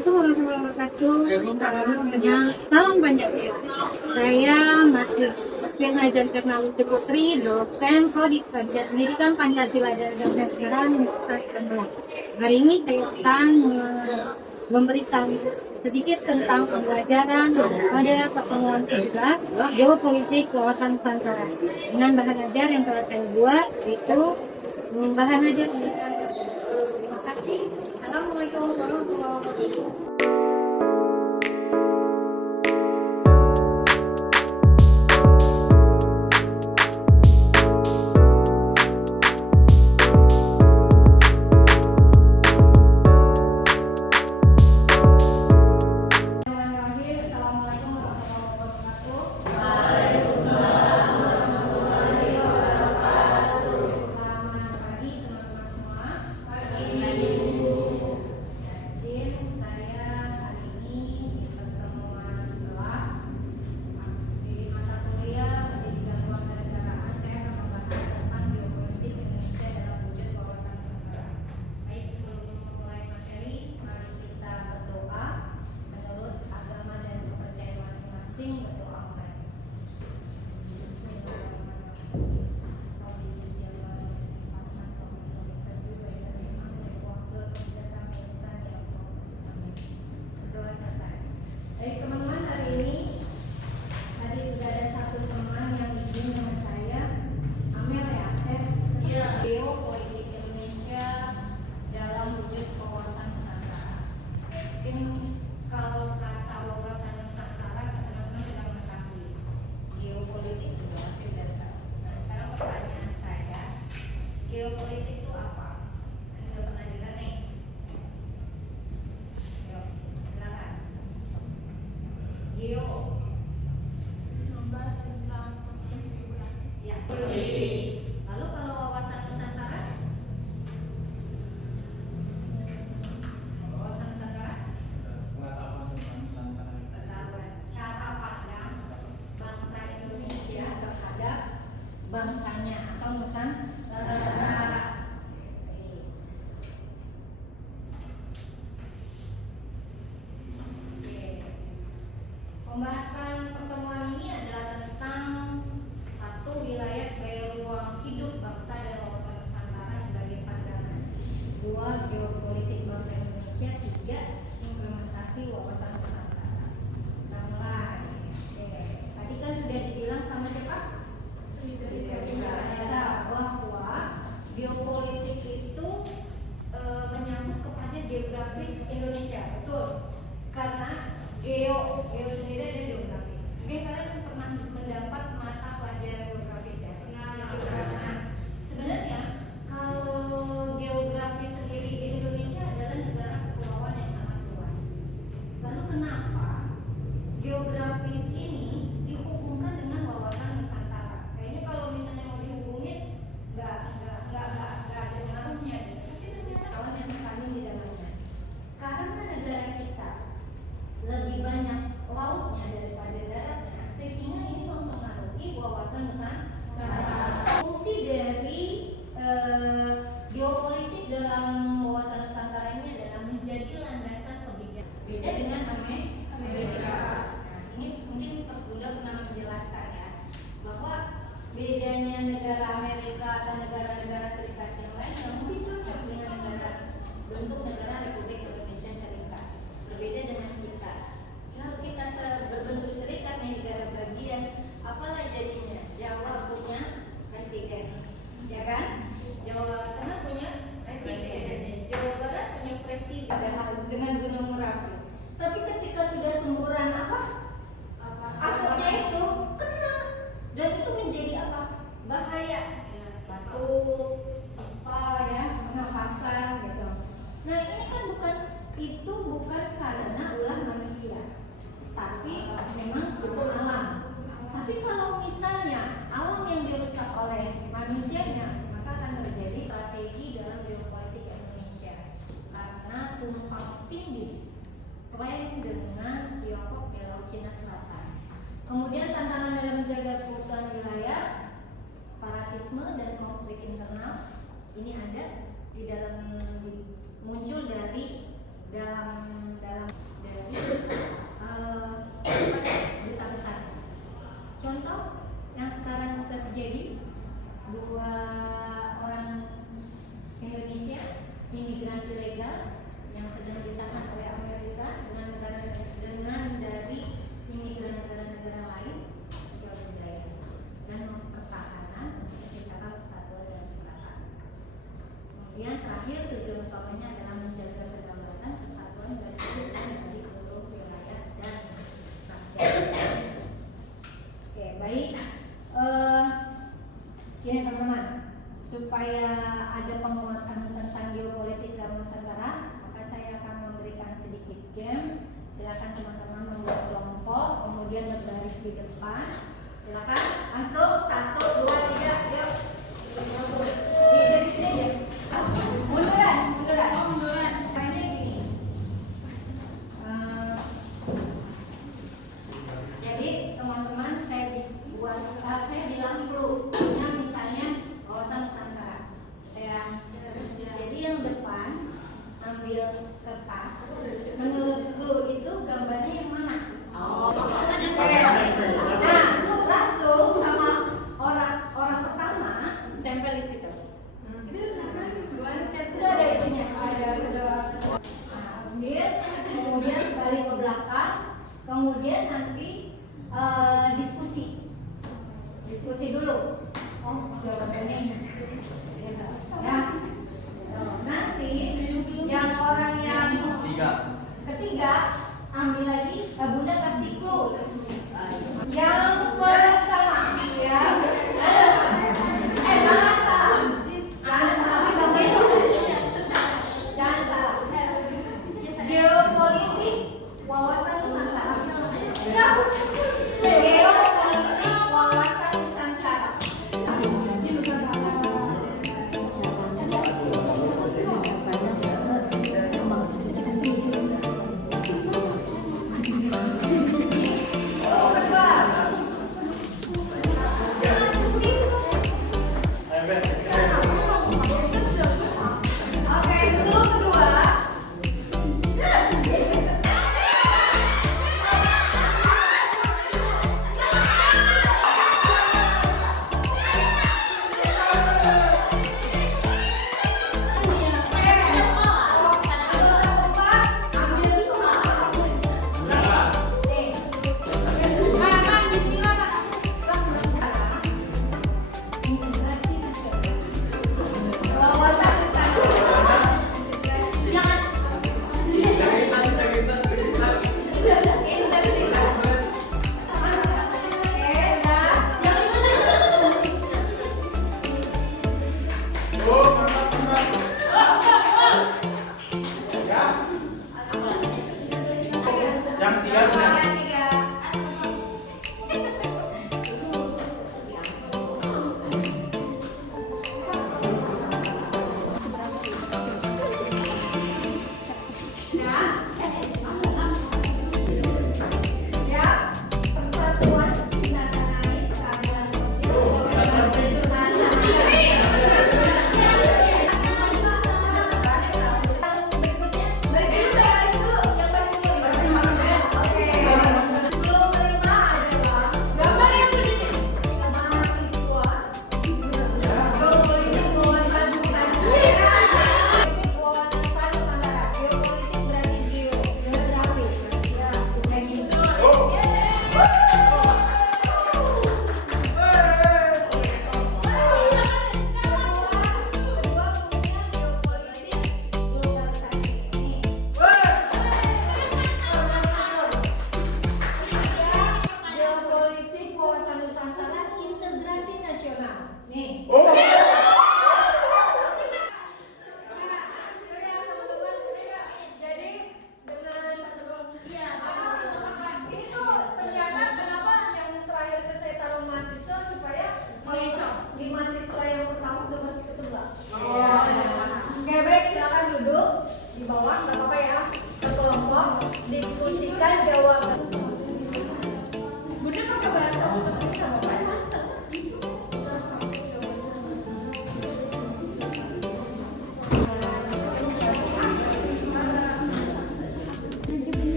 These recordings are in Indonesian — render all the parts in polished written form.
Assalamualaikum warahmatullahi wabarakatuh. Salam Pancasila. Saya masih Hajar Jurnalistik Putri, dosen Prodi Pendidikan Pancasila dan Negara Universitas Tangerang. Hari ini saya akan memberikan sedikit tentang pembelajaran pada pertemuan 11 geopolitik kawasan Nusantara dengan bahan ajar yang telah saya buat, yaitu bahan ajar pendidikan. Terima kasih. Assalamualaikum warahmatullahi wabarakatuh. Teman-teman, hari ini sudah ada satu teman yang izin dengan saya, Amel ya, geopolitik Indonesia dalam wujud kawasan Nusantara. Mungkin kalau kata wawasan Nusantara, teman-teman sudah mengetahui geopolitik juga sudah tahu. Nah, sekarang pertanyaan saya, geopolitik itu apa? Anda sudah pernah dengar nih? Yuk, silakan. Geo membahas tentang konsep geografis. Ya. Lalu kalau wawasan Nusantara? Wawasan Nusantara? Pengetahuan tentang Nusantara. Pengetahuan cara pandang bangsa Indonesia terhadap bangsanya atau Nusantara. Pembahasan pertemuan ini adalah tentang satu, wilayah sebagai ruang hidup bangsa dan wawasan Nusantara sebagai pandangan. Dua, geopolitik bangsa Indonesia. Tiga, implementasi wawasan Nusantara. Kita mulai. Tadi kan sudah dibilang sama siapa? Bahwa geopolitik itu menyangkut kepada geografis Indonesia, betul? Karena geo sendiri ada geografis. Mungkin kalian pernah mendapat mata pelajaran geografis ya? Nah, sebenarnya kalau geografis sendiri di Indonesia adalah negara kepulauan yang sangat luas. Lalu kenapa geografis ini dihubungkan dengan wawasan Nusantara? Kayaknya kalau misalnya mau dihubungin nggak ada pengaruhnya. Tapi ternyata kawan yang terkandung di dalamnya. Karena negara kita lebih banyak lautnya daripada daratnya, sehingga ini mempengaruhi wawasan Nusantara. Fungsi dari geopolitik dalam wawasan Nusantara ini adalah menjadi landasan kebijakan. Beda dengan Amerika. Nah, ini mungkin Bunda pernah menjelaskan ya, bahwa bedanya negara Amerika atau negara-negara serikat yang lain yang mungkin cocok dengan bentuk negara Republik Indonesia Serikat. Berbeda dengan kita. Kalau kita berbentuk serikat nih, negara bagian, apalah jadinya? Jawa punya presiden, ya kan? Jawa Tengah punya presiden, Jawa Barat punya presiden, padahal dengan Gunung Merapi. Tapi ketika sudah semburan asapnya itu kena, dan itu menjadi apa? Bahaya. Batuk, ispa ya, pernafasan gitu. Nah, ini kan bukan karena ulah manusia, tapi memang itu alam. Tapi kalau misalnya alam yang dirusak oleh manusianya, maka akan terjadi strategi dalam geopolitik Indonesia karena tumpang tindih klaim dengan Tiongkok di Laut Cina Selatan. Kemudian tantangan dalam menjaga keutuhan wilayah, separatisme dan konflik internal ini ada muncul dari dalam Kemudian terakhir tujuan utamanya adalah menjaga kedaulatan, kesatuan dan kerukunan dari seluruh wilayah dan rakyat. Oke, baik. Gini teman-teman, supaya ada penguatan tentang geopolitik dan Nusantara, maka saya akan memberikan sedikit games. Silakan teman-teman membuat kelompok, kemudian berbaris di depan. Silakan langsung 1, 2, 3, yuk. Dari sini aja. Munduran. Kayaknya gini. Jadi teman-teman saya bilang dulu, misalnya kawasan Nusantara. Jadi yang depan ambil kertas. Menurut guru itu gambarnya yang mana? Nah, langsung sama orang pertama tempel di situ. Itu ada itunya, ada sudah ambil, kemudian balik ke belakang, kemudian nanti diskusi dulu. Oh, jawabannya ini. Ya. Nanti yang orang yang ketiga ambil lagi, Bunda kasih clue. Yang pertama, ya. Jangan salah. Geopolitik wawasan Nusantara. Geopolitik wawasan Nusantara.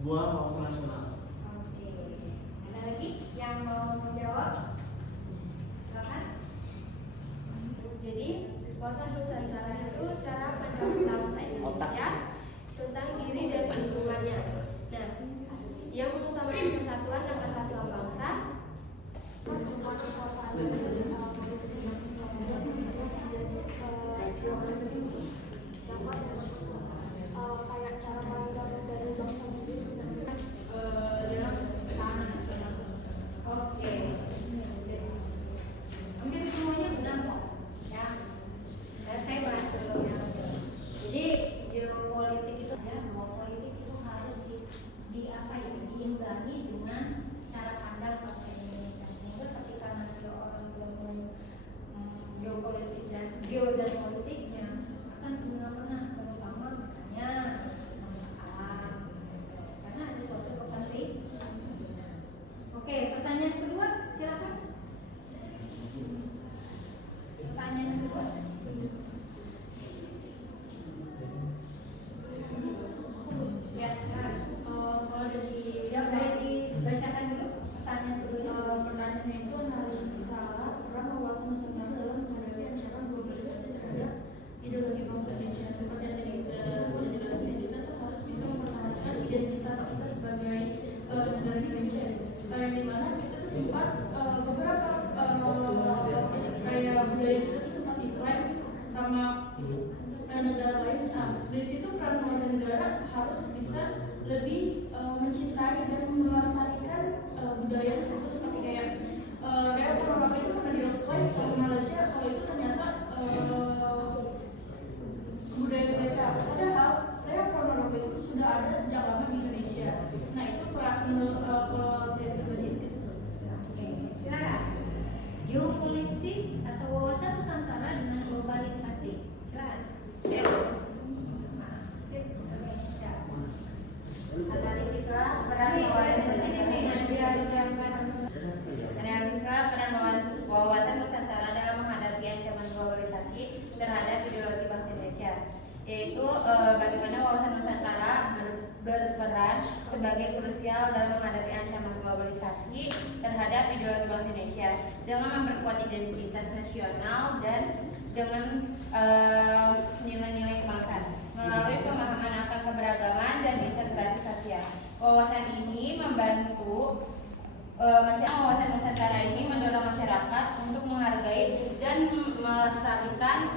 sebuah wawasan nasional. Oke. Ada lagi yang mau menjawab? Silakan. Jadi, wawasan Nusantara itu cara pandang bangsa Indonesia tentang diri dan lingkungannya. Nah, yang mengutamakan persatuan dan kesatuan bangsa, kayak cara pandang dari bangsa sendiri dalam ketahanan nasional. Oke. Hampir semuanya benar kok. Ya. Saya bahas dulu ya. Jadi geopolitik itu ya, bahwa politik itu harus di apa ya, diimbangi dengan cara pandang bangsa Indonesia. Sehingga ketika nanti orang ngomong geopolitik dan politiknya akan semena-mena, terutama misalnya sekarang, karena ada suatu kepentingan. Oke, pertanyaan kedua, silakan. Pertanyaan kedua. Ya, silakan. Kalau dari dibacakan dulu pertanyaan kedua. pertanyaannya itu analisa skala peran wawasan Nusantara dalam menghadapi ancaman globalisasi terhadap ideologi bangsa Indonesia. Seperti yang tadi udah jelasin, kita tuh harus bisa mempertahankan identitas kita sebagai negara Indonesia. Yang dimana kita tuh sempat beberapa kayak budaya kita tuh sempat diklaim sama negara lain. Nah, dari situ peran warga negara harus bisa lebih mencintai dan melestarikan budaya tersebut, seperti kayak orang itu pernah diklaim sama Malaysia kalau itu ternyata budaya mereka, padahal Ponorogo itu sudah ada sejak lama di Indonesia. Nah, itu kalau saya pribadi gitu. Oke, silakan. Geopolitik atau wawasan Nusantara dengan globalisasi. Silakan. Analisis peran wawasan Nusantara dalam menghadapi ancaman globalisasi terhadap ideologi bangsa Indonesia, yaitu bagaimana wawasan Nusantara berperan sebagai krusial dalam menghadapi ancaman globalisasi terhadap ideologi bangsa Indonesia dengan memperkuat identitas nasional dan dengan nilai-nilai kebangsaan melalui pemahaman akan keberagaman dan integrasi sosial. Wawasan ini membantu wawasan Nusantara ini mendorong masyarakat untuk menghargai dan melestarikan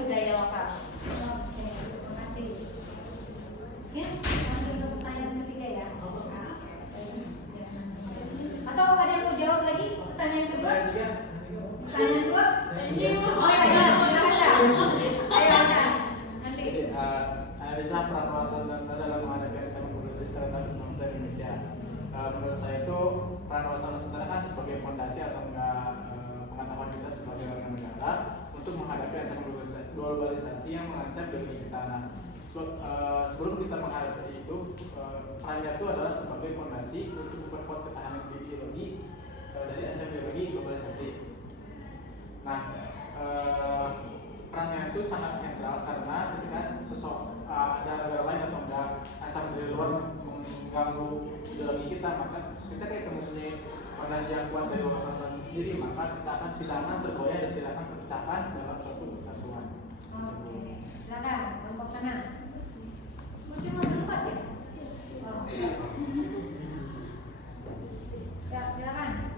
budaya lokal. Oke, terima kasih. Ya, lanjut ke pertanyaan ketiga ya. Atau ada yang mau jawab lagi pertanyaan kedua? Pertanyaan kedua? Oh ya, silakan. Ayo Anda. Nanti. Analisa peran wawasan Nusantara dalam menghadapi ancaman globalisasi terhadap bangsa Indonesia. Menurut saya itu peran wawasan Nusantara kan sebagai fondasi atau enggak pengetahuan kita sebagai warga negara untuk menghadapi ancaman globalisasi yang mengancam ideologi kita. Nah, sebelum kita menghadapi itu, perannya itu adalah sebagai fondasi untuk memperkuat ketahanan ideologi dari ancaman ideologi globalisasi. Nah, perannya itu sangat sentral karena ketika ada negara lain atau enggak ancaman dari luar mengganggu ideologi kita, maka kita kayak mempunyai fondasi yang kuat dari wawasan sendiri, maka kita tidak akan tergoyah dan tidak akan terpecahkan dalam suatu kesatuan. Oke, silakan kelompok kanan. Cuma berempat ya? Oh. Ya, silakan.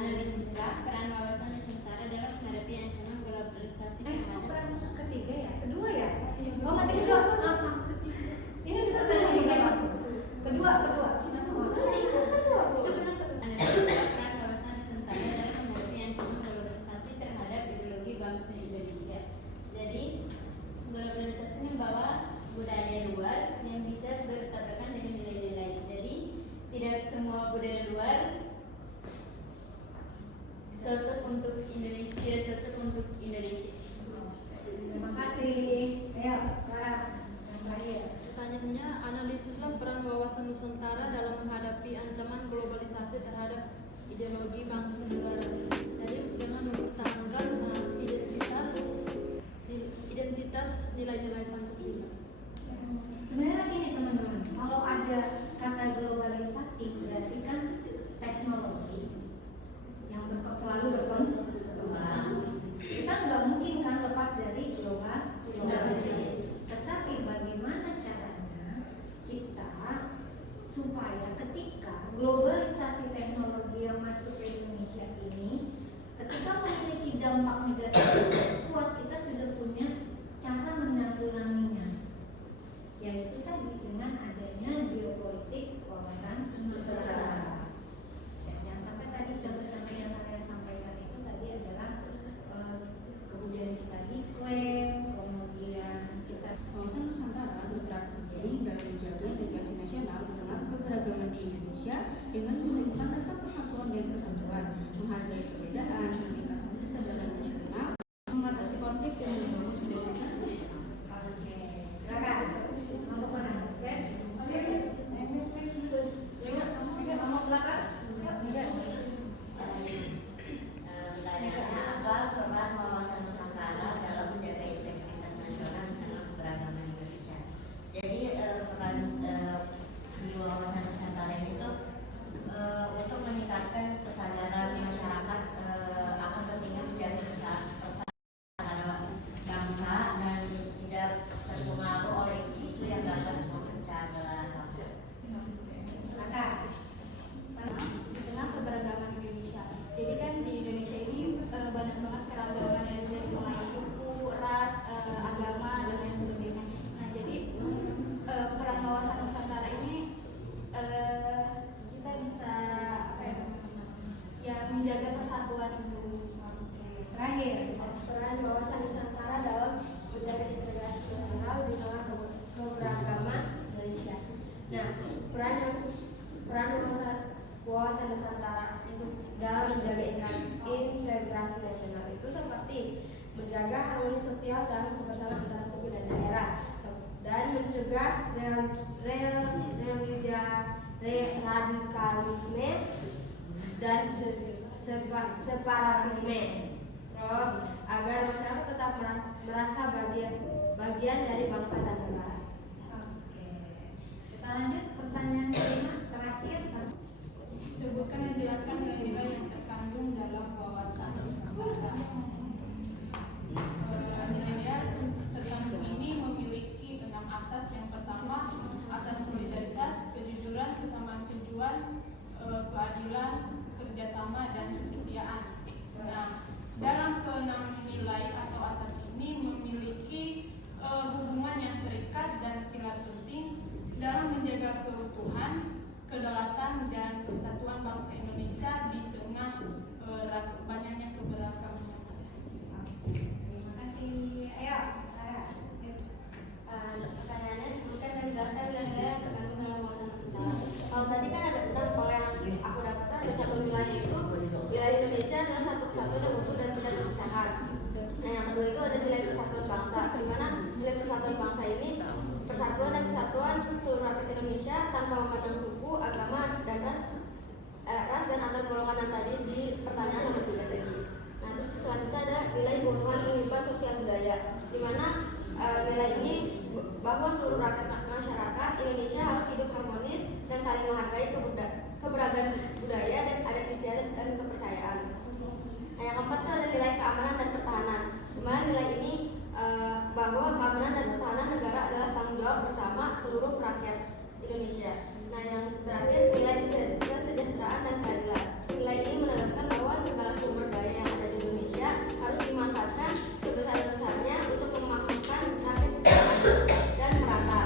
Analisislah peran wawasan Nusantara dalam menghadapi ancaman globalisasi terhadap Peran ketiga ya? Kedua ya? Oh, masih kedua. Ini pertanyaan ketiga. Kedua. Analisislah peran wawasan Nusantara dalam menghadapi ancaman globalisasi terhadap ideologi bangsa Indonesia. Jadi, globalisasi membawa budaya luar yang bisa bertabrakan dengan nilai-nilai. Jadi, tidak semua budaya luar cocok untuk Indonesia, tidak cocok untuk Indonesia. Terima kasih. Ayo, sekarang yang terakhir. Pertanyaannya, analisislah peran wawasan Nusantara dalam menghadapi ancaman globalisasi terhadap ideologi bangsa negara. Jadi dengan mempertahankan dampak negatif kuat, kita sudah punya cara menanggulanginya, yaitu tadi dengan adanya geopolitik wawasan Nusantara. Jangan sampai tadi contoh-contoh yang saya sampaikan itu tadi adalah kemudian kita diklaim, kemudian kita Wawasan Nusantara berperan penting dalam menjaga integrasi nasional di tengah keberagaman di Indonesia dengan menemukan rasa persatuan dan kesatuan, menghargai perbedaan, meningkatkan kesadaran nasional, mengatasi konflik dan membangun solidaritas nasional. Oke, silakan. Mau kemana? Oke. Mau belakang? Pertanyaannya apa peran wawasan Nusantara dalam menjaga integritas nasional di tengah keberagaman Indonesia? Jadi peran di wawasan Nusantara ini tuh untuk meningkatkan kesadaran masyarakat akan pentingnya menjaga persatuan bangsa dan tidak terpengaruh oleh isu yang dapat memecah belah bangsa. Silakan. Di tengah keberagaman Indonesia. Jadi kan di Indonesia ini banyak banget keragaman dari mulai suku, ras, agama dan lain sebagainya. Nah jadi peran wawasan Nusantara ini kita bisa menjaga persatuan itu. Terakhir, Peran wawasan Nusantara dalam menjaga integrasi nasional di tengah keberagaman Indonesia. Nah, peran wawasan Nusantara itu dalam menjaga integrasi nasional itu seperti menjaga harmoni sosial dan kebersamaan antara suku dan daerah, dan mencegah radikalisme dan separatisme. Terus agar masyarakat tetap merasa bagian dari bangsa dan negara. oke. Kita lanjut pertanyaan kelima terakhir. Sebutkan dan jelaskan nilai-nilai yang terkandung dalam wawasan Nusantara. Nilai-nilai terkandung ini memiliki 6 asas. Yang pertama, asas solidaritas, kejujuran, kesamaan tujuan, keadilan, kerjasama, dan kesetiaan. Nah, dalam ke-6 nilai atau asas ini memiliki hubungan yang terikat dan pilar penting dalam menjaga keutuhan, kedaulatan, dan persatuan bangsa Indonesia di tengah banyaknya keberagaman yang ada. Terima kasih. Ayo, Pertanyaannya, sebutkan dan jelaskan nilai-nilai yang terkandung dalam wawasan Nusantara. Kalau tadi kan ada 6, kalau yang aku dapatkan ada 1 nilai, itu wilayah Indonesia adalah satu kesatuan yang utuh dan tidak terpisahkan. Nah, yang kedua itu ada nilai persatuan bangsa, di mana nilai persatuan bangsa ini persatuan dan kesatuan seluruh rakyat Indonesia tanpa memandang suku, agama, dan ras dan antar golongan yang tadi di pertanyaan nomor 3 tadi. Nah, terus selanjutnya ada nilai keutuhan kehidupan sosial budaya, di mana nilai ini bahwa seluruh rakyat masyarakat Indonesia harus hidup harmonis dan saling menghargai keberagaman budaya dan adat istiadat dan kepercayaan. Nah, yang keempat itu ada nilai keamanan dan pertahanan, di mana nilai ini bahwa keamanan dan pertahanan negara adalah tanggung jawab bersama seluruh rakyat Indonesia. Nah, yang terakhir nilai kesejahteraan dan keadilan. Nilai ini menegaskan bahwa segala sumber daya yang ada di Indonesia harus dimanfaatkan sebesar-besarnya untuk memakmurkan rakyat secara adil dan merata.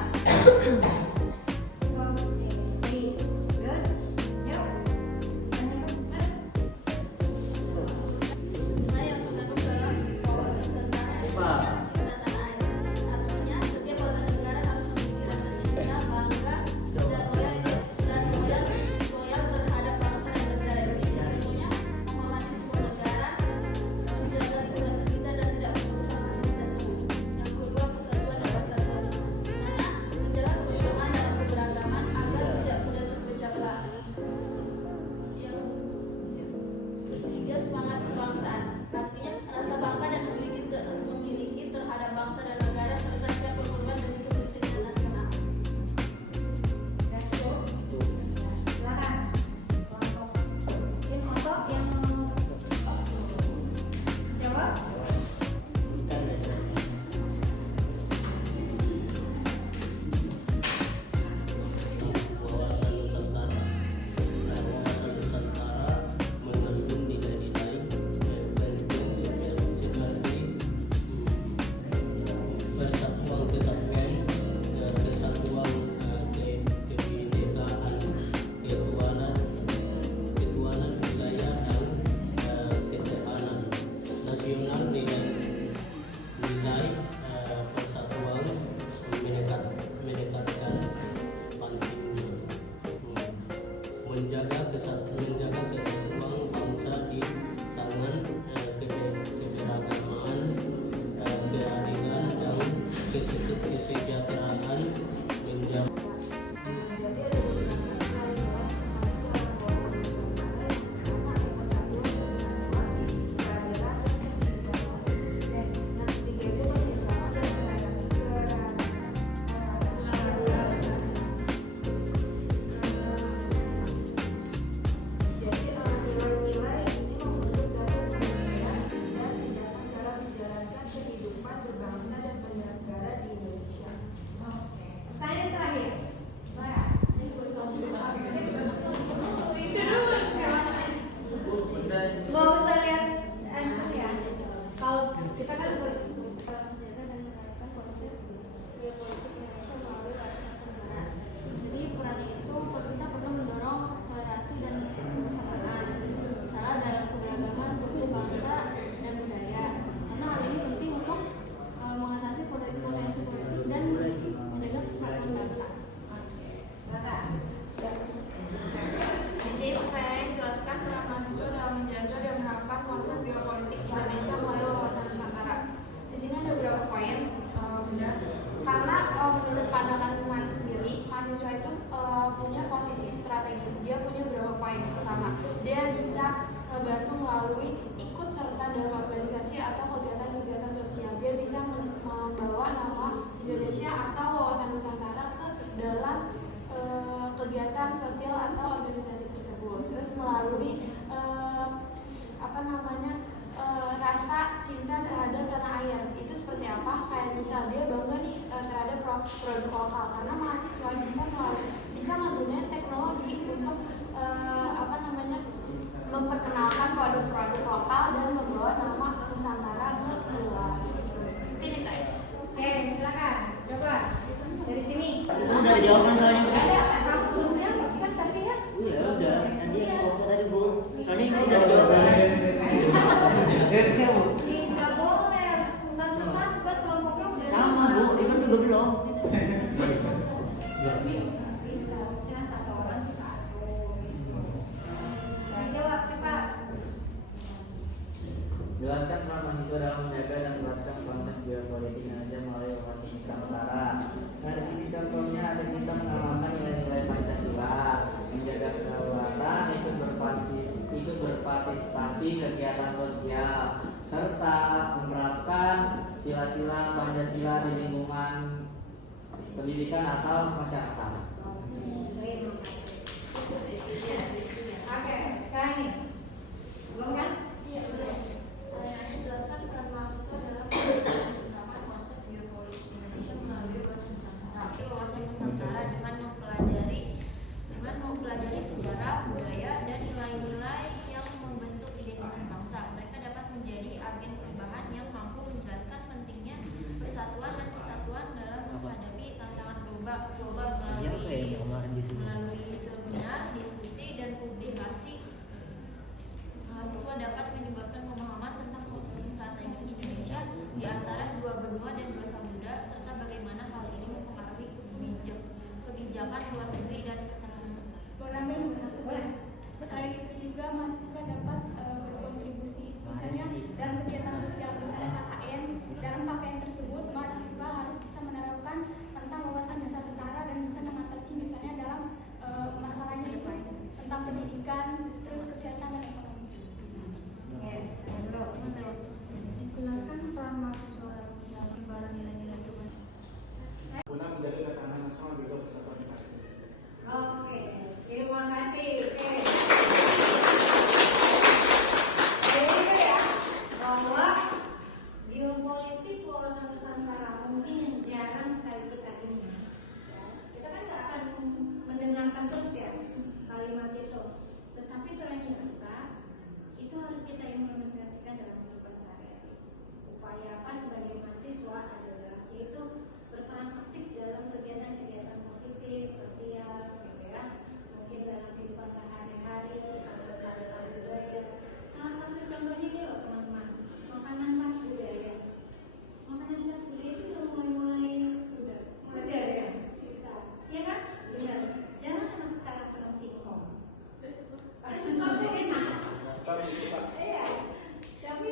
membawa nama Indonesia atau wawasan Nusantara ke dalam kegiatan sosial atau organisasi tersebut. Terus melalui rasa cinta terhadap tanah air. Itu seperti apa? Kayak misal dia bangga nih terhadap produk lokal, karena mahasiswa bisa menggunakan teknologi untuk memperkenalkan produk-produk lokal dan membawa nama Nusantara ke luar. Mungkin itu ya. Oke, silakan. Coba dari sini. Udah jawaban soalnya. Ada kamu suruhnya kan tadi ya? Iya udah. Tadi aku tadi Bu. Soalnya ini udah jawaban. Tidak boleh, nggak tersangka kelompoknya udah Sama Bu, itu kan juga belum. bisa, harusnya satu orang satu. Nah, jawab cepat. Jelaskan peran mahasiswa dalam menjaga dan menerapkan konsep geopolitik Indonesia melalui wawasan Nusantara. Nah, di sini contohnya ada kita mengamalkan nilai-nilai Pancasila, menjaga kedaulatan, ikut berpartisipasi kegiatan sosial, serta menerapkan sila-sila Pancasila di lingkungan pendidikan atau masyarakat. Oke, sekarang nih. Belum kan? Iya, benar. Pertanyaannya jelaskan peran mahasiswa dalam menerapkan konsep geopolitik Indonesia melalui wawasan Nusantara. Wawasan Nusantara dengan mempelajari sejarah, budaya, dan nilai-nilai yang membentuk identitas bangsa. Mereka dapat menjadi agen perubahan yang mampu menjelaskan pentingnya persatuan dan kesatuan dalam menghadapi tantangan global melalui seminar, diskusi, dan publikasi. Mahasiswa dapat menyebabkan pemahaman tentang posisi strategis Indonesia di antara dua benua dan dua samudra, serta bagaimana hal ini mempengaruhi kebijakan luar negeri dan pertahanan. Boleh. Selain itu juga mahasiswa dapat berkontribusi misalnya dalam kegiatan sosial, misalnya KKN. Dalam KKN tersebut mahasiswa harus bisa menerapkan tentang wawasan Nusantara dan bisa mengatasi misalnya dalam masalahnya itu tentang pendidikan, terus kesehatan dan ekonomi. Oke, Jelaskan peran mahasiswa dalam penyebaran nilai-nilai kemanusiaan. Guna menjaga ketahanan nasional dan juga persatuan negara. Oke, terima kasih. Oke. Jadi itu ya, bahwa geopolitik wawasan Nusantara mungkin yang jarang sekali kita dengar. Ya, kita kan nggak akan mendengarkan terus ya kalimat itu. Tetapi ternyata itu harus kita implementasikan dalam kehidupan sehari-hari. Upaya apa sebagai mahasiswa adalah yaitu berperan aktif dalam kegiatan-kegiatan positif, sosial, gitu ya. Mungkin dalam kehidupan sehari-hari, melestarikan budaya. Salah satu contohnya ini loh teman-teman, makanan khas budaya. Makanan khas budaya itu udah mulai ada ya kita, iya kan? Benar. Jangan anak sekarang senang singkong. Singkong itu enak. Iya. Tapi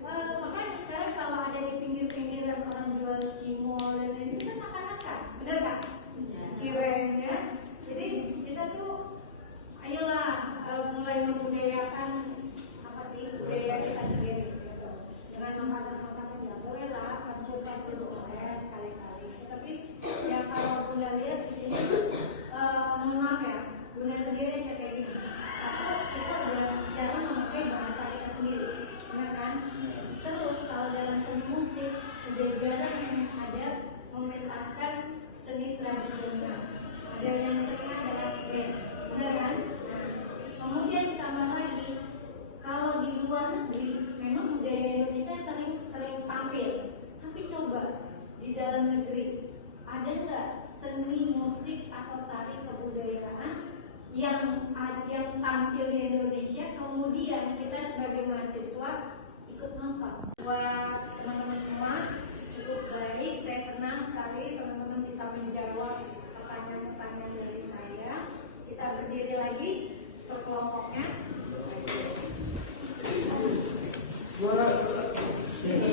makanya sekarang kalau ada di pinggir-pinggiran orang jual cimol dan lain-lain itu kan makanan khas, benar nggak? Cireng ya. Jadi kita tuh ayolah mulai membudayakan apa sih budaya kita sendiri gitu. Dengan makanan-makanan ya boleh lah, masukkan dulu boleh sekali-kali. Tapi ya kalau Bunda lihat di sini, mohon maaf ya, Bunda sendiri aja kayak gini. Satu, kita udah jarang memakai bahasa kita sendiri, benar kan? Terus kalau dalam seni musik udah jarang yang ada mementaskan seni tradisional. Ada yang sering adalah band, benar kan? Kemudian ditambah lagi, kalau di luar negeri memang budaya Indonesia sering tampil. Tapi coba di dalam negeri ada nggak seni musik atau tari kebudayaan yang tampil di Indonesia, kemudian kita sebagai mahasiswa ikut nonton. Buat teman-teman semua cukup baik, saya senang sekali teman-teman bisa menjawab pertanyaan-pertanyaan dari saya. Kita berdiri lagi ke kelompoknya. Ini